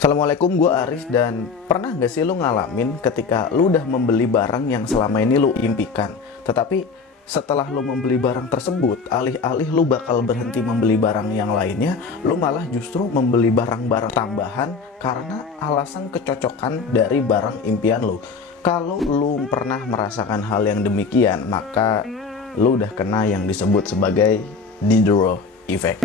Assalamualaikum, gue Aris. Dan pernah gak sih lu ngalamin ketika lu udah membeli barang yang selama ini lu impikan, tetapi setelah lu membeli barang tersebut, alih-alih lu bakal berhenti membeli barang yang lainnya, lu malah justru membeli barang-barang tambahan karena alasan kecocokan dari barang impian lu. Kalau lu pernah merasakan hal yang demikian, maka lu udah kena yang disebut sebagai Diderot Effect.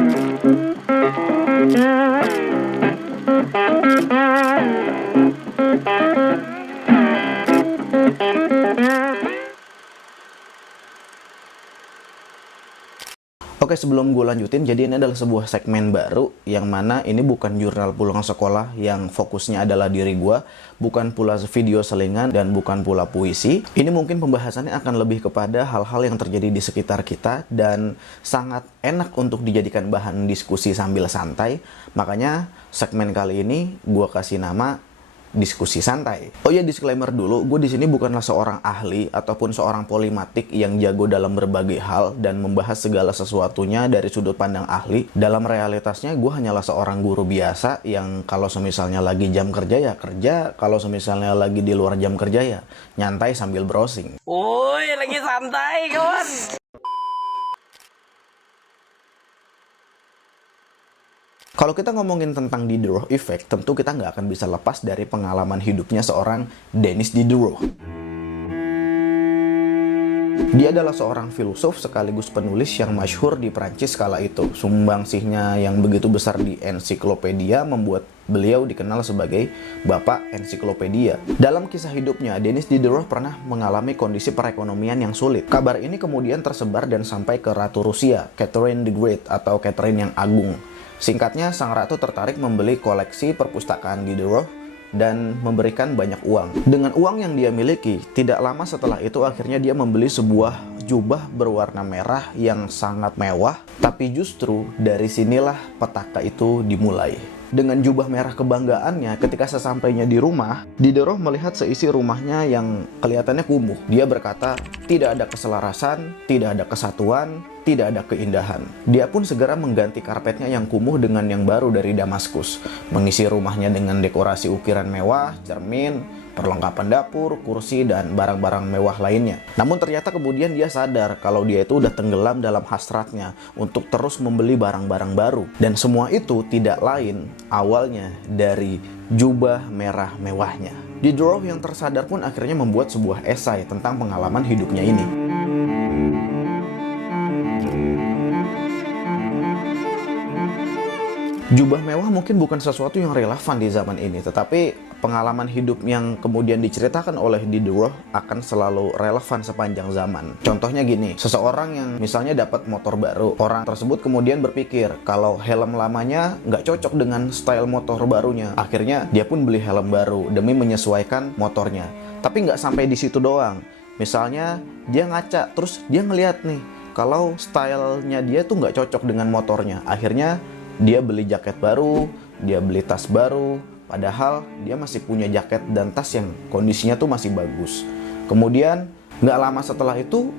Oke, sebelum gue lanjutin, jadi ini adalah sebuah segmen baru yang mana ini bukan jurnal pulang sekolah yang fokusnya adalah diri gue, bukan pula video selingan, dan bukan pula puisi. Ini mungkin pembahasannya akan lebih kepada hal-hal yang terjadi di sekitar kita dan sangat enak untuk dijadikan bahan diskusi sambil santai. Makanya segmen kali ini gue kasih nama diskusi santai. Oh ya, disclaimer dulu, gue di sini bukanlah seorang ahli ataupun seorang polimatik yang jago dalam berbagai hal dan membahas segala sesuatunya dari sudut pandang ahli. Dalam realitasnya, gue hanyalah seorang guru biasa yang kalau semisalnya lagi jam kerja ya kerja, kalau semisalnya lagi di luar jam kerja ya nyantai sambil browsing. Woi, lagi santai kawan. Kalau kita ngomongin tentang Diderot Effect, tentu kita nggak akan bisa lepas dari pengalaman hidupnya seorang Denis Diderot. Dia adalah seorang filsuf sekaligus penulis yang masyhur di Prancis kala itu. Sumbangsihnya yang begitu besar di ensiklopedia membuat beliau dikenal sebagai Bapak Ensiklopedia. Dalam kisah hidupnya, Denis Diderot pernah mengalami kondisi perekonomian yang sulit. Kabar ini kemudian tersebar dan sampai ke Ratu Rusia, Catherine the Great atau Catherine yang Agung. Singkatnya, sang ratu tertarik membeli koleksi perpustakaan Diderot dan memberikan banyak uang. Dengan uang yang dia miliki, tidak lama setelah itu akhirnya dia membeli sebuah jubah berwarna merah yang sangat mewah. Tapi justru dari sinilah petaka itu dimulai. Dengan jubah merah kebanggaannya, ketika sesampainya di rumah, Diderot melihat seisi rumahnya yang kelihatannya kumuh. Dia berkata, tidak ada keselarasan, tidak ada kesatuan, tidak ada keindahan. Dia pun segera mengganti karpetnya yang kumuh dengan yang baru dari Damaskus, mengisi rumahnya dengan dekorasi ukiran mewah, cermin, perlengkapan dapur, kursi, dan barang-barang mewah lainnya. Namun ternyata kemudian dia sadar kalau dia itu udah tenggelam dalam hasratnya untuk terus membeli barang-barang baru. Dan semua itu tidak lain awalnya dari jubah merah mewahnya. Diderot yang tersadar pun akhirnya membuat sebuah esai tentang pengalaman hidupnya ini. Jubah mewah mungkin bukan sesuatu yang relevan di zaman ini, tetapi pengalaman hidup yang kemudian diceritakan oleh Diderot akan selalu relevan sepanjang zaman. Contohnya gini, seseorang yang misalnya dapat motor baru, orang tersebut kemudian berpikir kalau helm lamanya nggak cocok dengan style motor barunya. Akhirnya dia pun beli helm baru demi menyesuaikan motornya. Tapi nggak sampai di situ doang. Misalnya dia ngaca, terus dia ngeliat nih, kalau stylenya dia tuh nggak cocok dengan motornya. Akhirnya dia beli jaket baru, dia beli tas baru, padahal dia masih punya jaket dan tas yang kondisinya tuh masih bagus. Kemudian nggak lama setelah itu,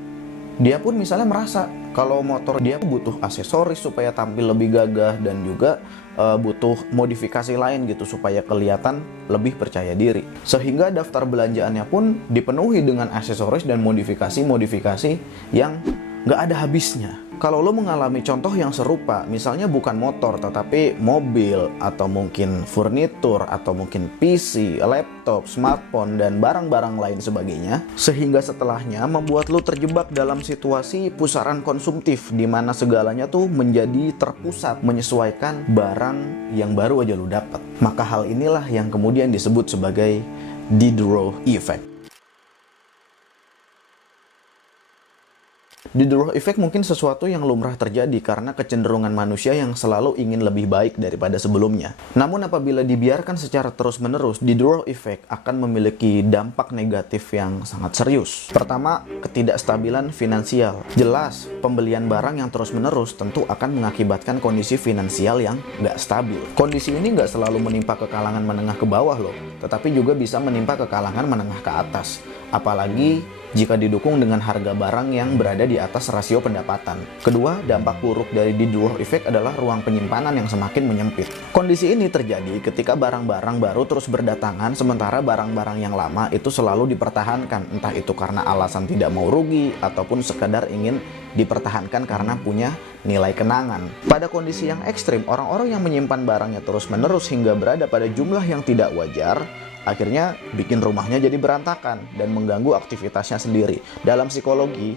dia pun misalnya merasa kalau motor dia butuh aksesoris supaya tampil lebih gagah dan juga butuh modifikasi lain gitu supaya kelihatan lebih percaya diri. Sehingga daftar belanjaannya pun dipenuhi dengan aksesoris dan modifikasi-modifikasi yang nggak ada habisnya. Kalau lo mengalami contoh yang serupa, misalnya bukan motor tetapi mobil atau mungkin furnitur atau mungkin PC, laptop, smartphone, dan barang-barang lain sebagainya, sehingga setelahnya membuat lo terjebak dalam situasi pusaran konsumtif di mana segalanya tuh menjadi terpusat menyesuaikan barang yang baru aja lo dapat. Maka hal inilah yang kemudian disebut sebagai Diderot Effect. Diderot Effect mungkin sesuatu yang lumrah terjadi karena kecenderungan manusia yang selalu ingin lebih baik daripada sebelumnya. Namun apabila dibiarkan secara terus-menerus, Diderot Effect akan memiliki dampak negatif yang sangat serius. Pertama, ketidakstabilan finansial. Jelas, pembelian barang yang terus-menerus tentu akan mengakibatkan kondisi finansial yang nggak stabil. Kondisi ini nggak selalu menimpa ke kalangan menengah ke bawah loh, tetapi juga bisa menimpa ke kalangan menengah ke atas. Apalagi jika didukung dengan harga barang yang berada di atas rasio pendapatan. Kedua, dampak buruk dari Diderot Effect adalah ruang penyimpanan yang semakin menyempit. Kondisi ini terjadi ketika barang-barang baru terus berdatangan, sementara barang-barang yang lama itu selalu dipertahankan, entah itu karena alasan tidak mau rugi ataupun sekadar ingin dipertahankan karena punya nilai kenangan. Pada kondisi yang ekstrim, orang-orang yang menyimpan barangnya terus-menerus hingga berada pada jumlah yang tidak wajar, akhirnya bikin rumahnya jadi berantakan dan mengganggu aktivitasnya sendiri. Dalam psikologi,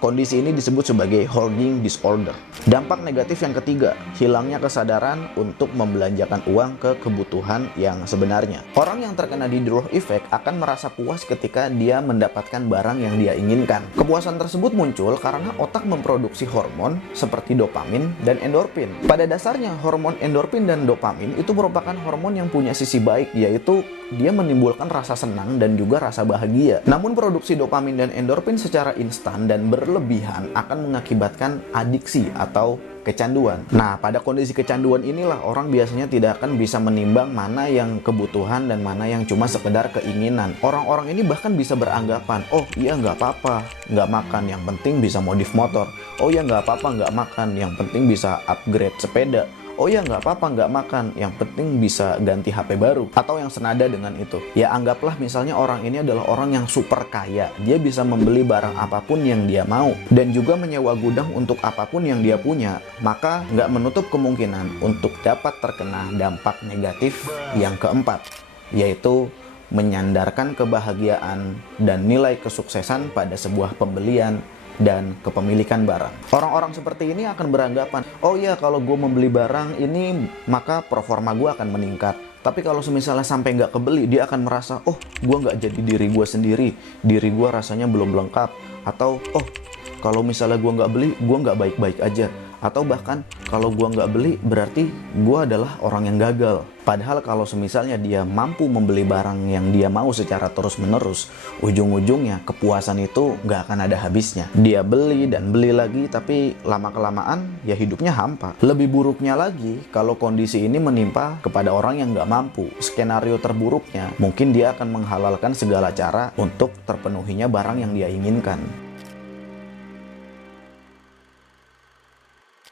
kondisi ini disebut sebagai hoarding disorder. Dampak negatif yang ketiga, hilangnya kesadaran untuk membelanjakan uang ke kebutuhan yang sebenarnya. Orang yang terkena Diderot Effect akan merasa puas ketika dia mendapatkan barang yang dia inginkan. Kepuasan tersebut muncul karena otak memproduksi hormon seperti dopamin dan endorfin. Pada dasarnya, hormon endorfin dan dopamin itu merupakan hormon yang punya sisi baik, yaitu dia menimbulkan rasa senang dan juga rasa bahagia. Namun produksi dopamin dan endorfin secara instan dan berlebihan akan mengakibatkan adiksi atau kecanduan. Nah, pada kondisi kecanduan inilah orang biasanya tidak akan bisa menimbang mana yang kebutuhan dan mana yang cuma sekedar keinginan. Orang-orang ini bahkan bisa beranggapan, oh iya nggak apa-apa, nggak makan, yang penting bisa modif motor. Oh iya nggak apa-apa, nggak makan, yang penting bisa upgrade sepeda. Oh ya nggak apa-apa nggak makan, yang penting bisa ganti HP baru. Atau yang senada dengan itu. Ya anggaplah misalnya orang ini adalah orang yang super kaya. Dia bisa membeli barang apapun yang dia mau. Dan juga menyewa gudang untuk apapun yang dia punya. Maka nggak menutup kemungkinan untuk dapat terkena dampak negatif yang keempat. Yaitu menyandarkan kebahagiaan dan nilai kesuksesan pada sebuah pembelian dan kepemilikan barang. Orang-orang seperti ini akan beranggapan, oh iya kalau gue membeli barang ini maka performa gue akan meningkat. Tapi kalau misalnya sampai nggak kebeli, dia akan merasa, oh gue nggak jadi diri gue sendiri, diri gue rasanya belum lengkap. Atau, oh kalau misalnya gue nggak beli, gue nggak baik-baik aja. Atau bahkan kalau gue nggak beli berarti gue adalah orang yang gagal. Padahal kalau misalnya dia mampu membeli barang yang dia mau secara terus-menerus, ujung-ujungnya kepuasan itu nggak akan ada habisnya. Dia beli dan beli lagi, tapi lama-kelamaan ya hidupnya hampa. Lebih buruknya lagi kalau kondisi ini menimpa kepada orang yang nggak mampu. Skenario terburuknya mungkin dia akan menghalalkan segala cara untuk terpenuhinya barang yang dia inginkan.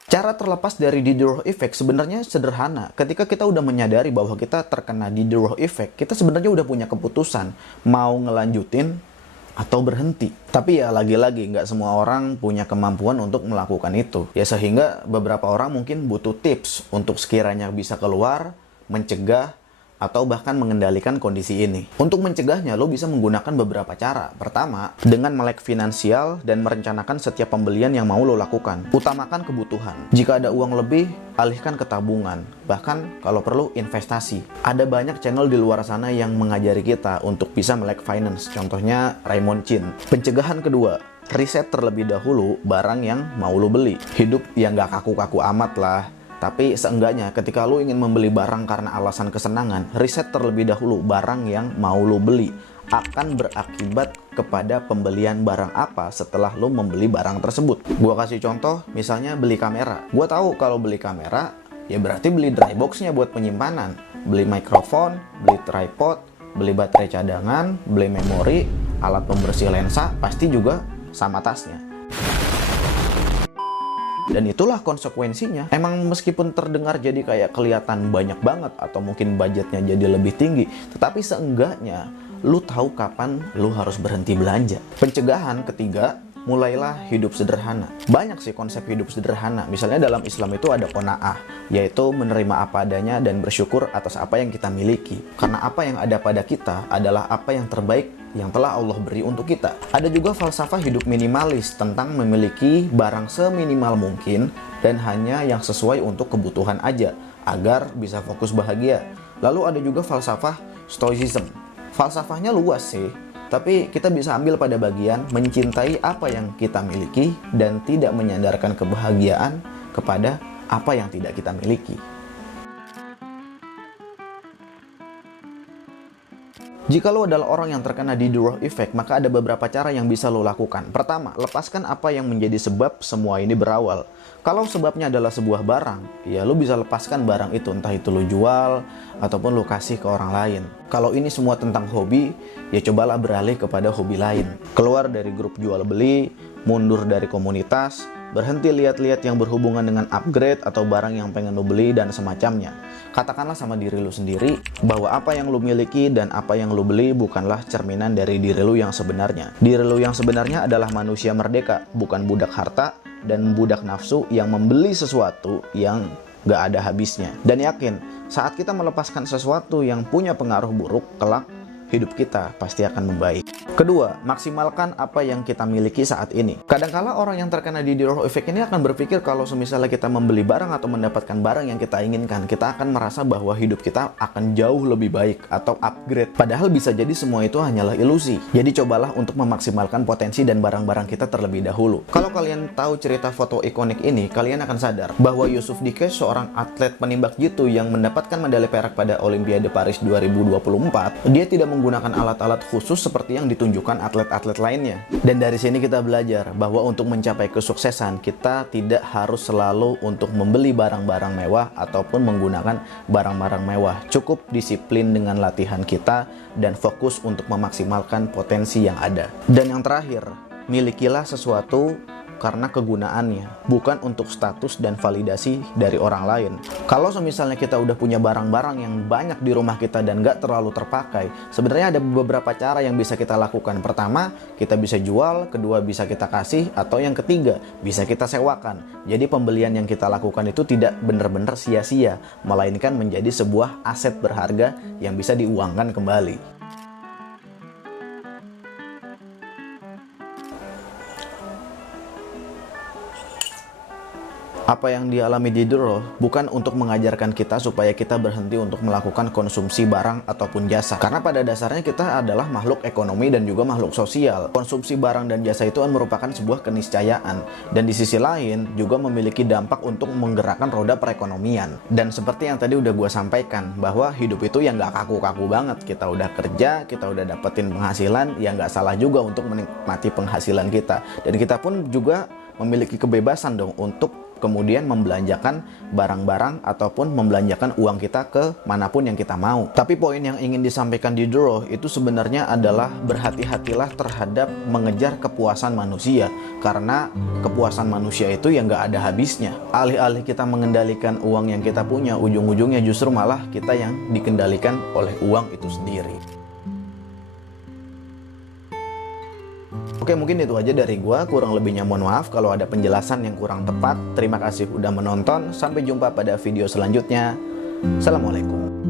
Cara terlepas dari Diderot Effect sebenarnya sederhana. Ketika kita udah menyadari bahwa kita terkena Diderot Effect, kita sebenarnya udah punya keputusan mau ngelanjutin atau berhenti. Tapi ya lagi-lagi nggak semua orang punya kemampuan untuk melakukan itu. Ya sehingga beberapa orang mungkin butuh tips untuk sekiranya bisa keluar, mencegah, atau bahkan mengendalikan kondisi ini. Untuk mencegahnya, lo bisa menggunakan beberapa cara. Pertama, dengan melek finansial dan merencanakan setiap pembelian yang mau lo lakukan. Utamakan kebutuhan. Jika ada uang lebih, alihkan ke tabungan. Bahkan kalau perlu investasi. Ada banyak channel di luar sana yang mengajari kita untuk bisa melek finance. Contohnya Raymond Chin. Pencegahan kedua, riset terlebih dahulu barang yang mau lo beli. Hidup yang gak kaku-kaku amat lah. Tapi seenggaknya ketika lo ingin membeli barang karena alasan kesenangan, riset terlebih dahulu barang yang mau lo beli akan berakibat kepada pembelian barang apa setelah lo membeli barang tersebut. Gua kasih contoh, misalnya beli kamera. Gua tahu kalau beli kamera, ya berarti beli dry boxnya buat penyimpanan. Beli mikrofon, beli tripod, beli baterai cadangan, beli memori, alat pembersih lensa, pasti juga sama tasnya. Dan itulah konsekuensinya. Emang meskipun terdengar jadi kayak kelihatan banyak banget atau mungkin budgetnya jadi lebih tinggi, tetapi seenggaknya lu tahu kapan lu harus berhenti belanja. Pencegahan ketiga, mulailah hidup sederhana. Banyak sih konsep hidup sederhana. Misalnya dalam Islam itu ada qanaah, yaitu menerima apa adanya dan bersyukur atas apa yang kita miliki. Karena apa yang ada pada kita adalah apa yang terbaik yang telah Allah beri untuk kita. Ada juga falsafah hidup minimalis tentang memiliki barang seminimal mungkin dan hanya yang sesuai untuk kebutuhan aja agar bisa fokus bahagia. Lalu ada juga falsafah stoicism. Falsafahnya luas sih, tapi kita bisa ambil pada bagian mencintai apa yang kita miliki dan tidak menyandarkan kebahagiaan kepada apa yang tidak kita miliki. Jika lo adalah orang yang terkena di Didro Effect, maka ada beberapa cara yang bisa lo lakukan. Pertama, lepaskan apa yang menjadi sebab semua ini berawal. Kalau sebabnya adalah sebuah barang, ya lo bisa lepaskan barang itu, entah itu lo jual ataupun lo kasih ke orang lain. Kalau ini semua tentang hobi, ya cobalah beralih kepada hobi lain. Keluar dari grup jual beli, mundur dari komunitas, berhenti lihat-lihat yang berhubungan dengan upgrade atau barang yang pengen lo beli dan semacamnya. Katakanlah sama diri lo sendiri bahwa apa yang lo miliki dan apa yang lo beli bukanlah cerminan dari diri lo yang sebenarnya. Diri lo yang sebenarnya adalah manusia merdeka, bukan budak harta dan budak nafsu yang membeli sesuatu yang gak ada habisnya. Dan yakin, saat kita melepaskan sesuatu yang punya pengaruh buruk, kelak hidup kita pasti akan membaik. Kedua, maksimalkan apa yang kita miliki saat ini. Kadangkala orang yang terkena di Didro Effect ini akan berpikir kalau misalnya kita membeli barang atau mendapatkan barang yang kita inginkan, kita akan merasa bahwa hidup kita akan jauh lebih baik atau upgrade. Padahal bisa jadi semua itu hanyalah ilusi. Jadi cobalah untuk memaksimalkan potensi dan barang-barang kita terlebih dahulu. Kalau kalian tahu cerita foto ikonik ini, kalian akan sadar bahwa Yusuf Dikesh, seorang atlet penembak jitu yang mendapatkan medali perak pada Olimpiade Paris 2024, dia tidak menggunakan alat-alat khusus seperti yang ditunjukkan atlet-atlet lainnya. Dan dari sini kita belajar bahwa untuk mencapai kesuksesan, kita tidak harus selalu untuk membeli barang-barang mewah ataupun menggunakan barang-barang mewah. Cukup disiplin dengan latihan kita dan fokus untuk memaksimalkan potensi yang ada. Dan yang terakhir, milikilah sesuatu karena kegunaannya, bukan untuk status dan validasi dari orang lain. Kalau misalnya kita udah punya barang-barang yang banyak di rumah kita dan gak terlalu terpakai, sebenarnya ada beberapa cara yang bisa kita lakukan. Pertama, kita bisa jual, kedua bisa kita kasih, atau yang ketiga, bisa kita sewakan. Jadi pembelian yang kita lakukan itu tidak benar-benar sia-sia, melainkan menjadi sebuah aset berharga yang bisa diuangkan kembali. Apa yang dialami Didro bukan untuk mengajarkan kita supaya kita berhenti untuk melakukan konsumsi barang ataupun jasa. Karena pada dasarnya kita adalah makhluk ekonomi dan juga makhluk sosial. Konsumsi barang dan jasa itu merupakan sebuah keniscayaan. Dan di sisi lain juga memiliki dampak untuk menggerakkan roda perekonomian. Dan seperti yang tadi udah gue sampaikan, bahwa hidup itu yang gak kaku-kaku banget. Kita udah kerja, kita udah dapetin penghasilan, ya gak salah juga untuk menikmati penghasilan kita. Dan kita pun juga memiliki kebebasan dong untuk kemudian membelanjakan barang-barang ataupun membelanjakan uang kita ke manapun yang kita mau. Tapi poin yang ingin disampaikan di Didro itu sebenarnya adalah berhati-hatilah terhadap mengejar kepuasan manusia, karena kepuasan manusia itu yang gak ada habisnya. Alih-alih kita mengendalikan uang yang kita punya, ujung-ujungnya justru malah kita yang dikendalikan oleh uang itu sendiri. Oke, mungkin itu aja dari gua. Kurang lebihnya mohon maaf kalau ada penjelasan yang kurang tepat. Terima kasih udah menonton. Sampai jumpa pada video selanjutnya. Assalamualaikum.